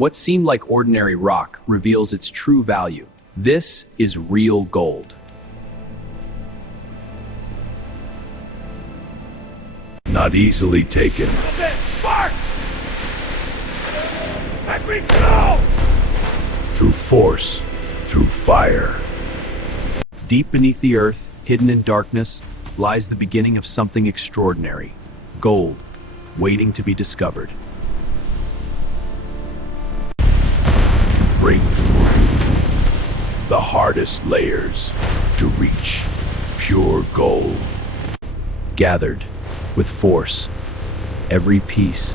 What seemed like ordinary rock reveals its true value. This is real gold. Not easily taken. Spark! Let me go! Through force, through fire. Deep beneath the earth, hidden in darkness, lies the beginning of something extraordinary. Gold, waiting to be discovered. Breakthrough. The hardest layers to reach. Pure gold. Gathered with force, every piece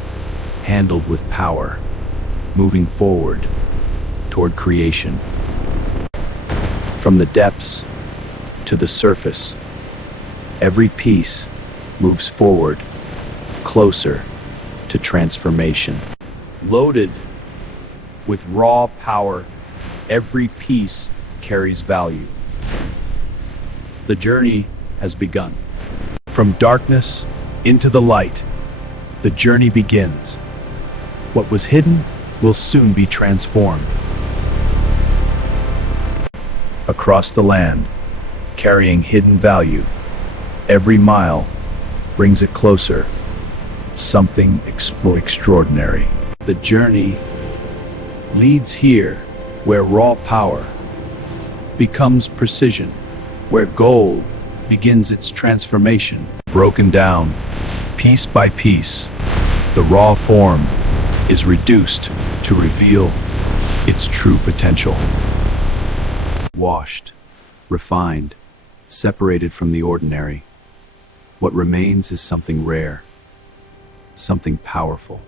handled with power, moving forward toward creation. From the depths to the surface, every piece moves forward, closer to transformation. Loaded with raw power, every piece carries value. The journey has begun. From darkness into the light, the journey begins. What was hidden will soon be transformed. Across the land, carrying hidden value, every mile brings it closer. Something extraordinary. The journey leads here, where raw power becomes precision, where gold begins its transformation. Broken down, piece by piece, the raw form is reduced to reveal its true potential. Washed, refined, separated from the ordinary, what remains is something rare, something powerful.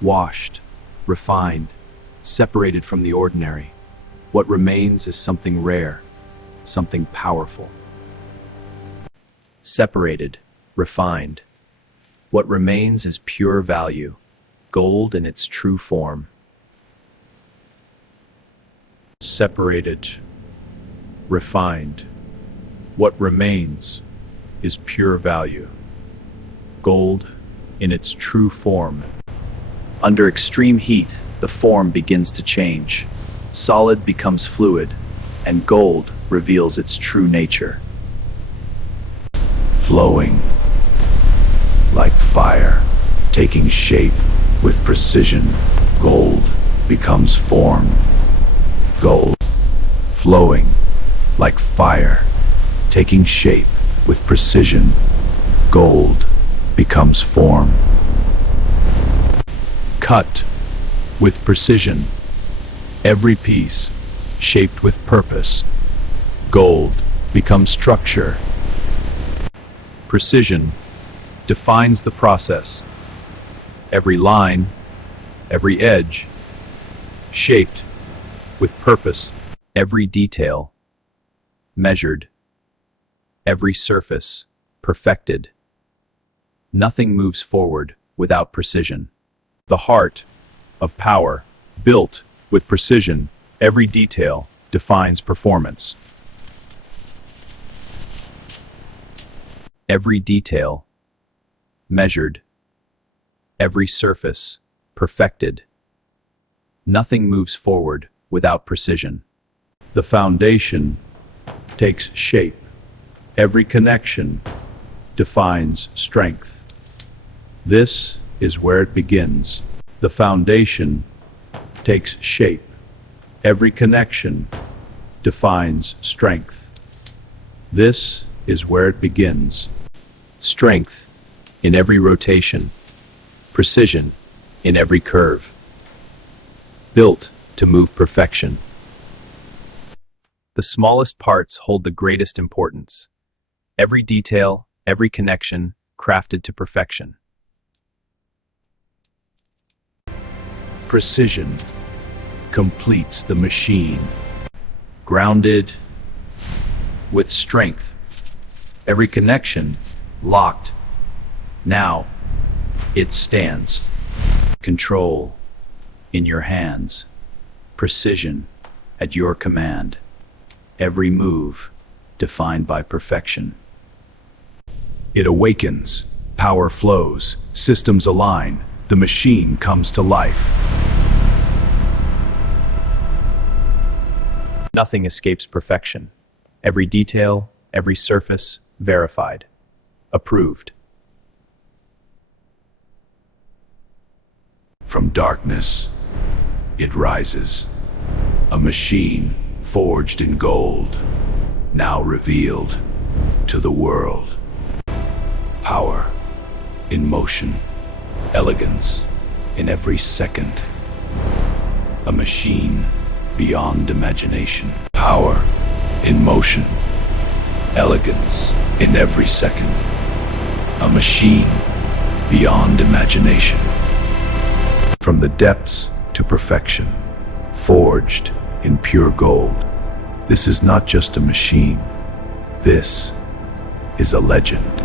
Washed, refined, separated from the ordinary, what remains is something rare, something powerful. Separated, refined, what remains is pure value, gold in its true form. Separated, refined, what remains is pure value, gold in its true form. Under extreme heat, the form begins to change. Solid becomes fluid, and gold reveals its true nature. Flowing like fire, taking shape with precision, gold becomes form. Gold, flowing like fire, taking shape with precision, gold becomes form. Cut with precision, every piece shaped with purpose, gold becomes structure. Precision defines the process. Every line, every edge, shaped with purpose. Every detail, measured. Every surface, perfected. Nothing moves forward without precision. The heart of power, built with precision, every detail defines performance. Every detail, measured. Every surface, perfected. Nothing moves forward without precision. The foundation takes shape. Every connection defines strength. This is where it begins. The foundation takes shape. Every connection defines strength. This is where it begins. Strength in every rotation, precision in every curve, built to move perfection. The smallest parts hold the greatest importance. Every detail, every connection, crafted to perfection. Precision completes the machine. Grounded With strength, every connection locked. Now it stands. Control in your hands, precision at your command. Every move defined by perfection. it awakens, power flows, systems align, the machine comes to life. Nothing escapes perfection. Every detail, every surface, verified. Approved. From darkness, it rises. A machine forged in gold, now revealed to the world. Power in motion, elegance in every second. A machine beyond imagination. Power in motion, elegance in every second. A machine beyond imagination. From the depths to perfection, forged in pure gold. This is not just a machine. This is a legend.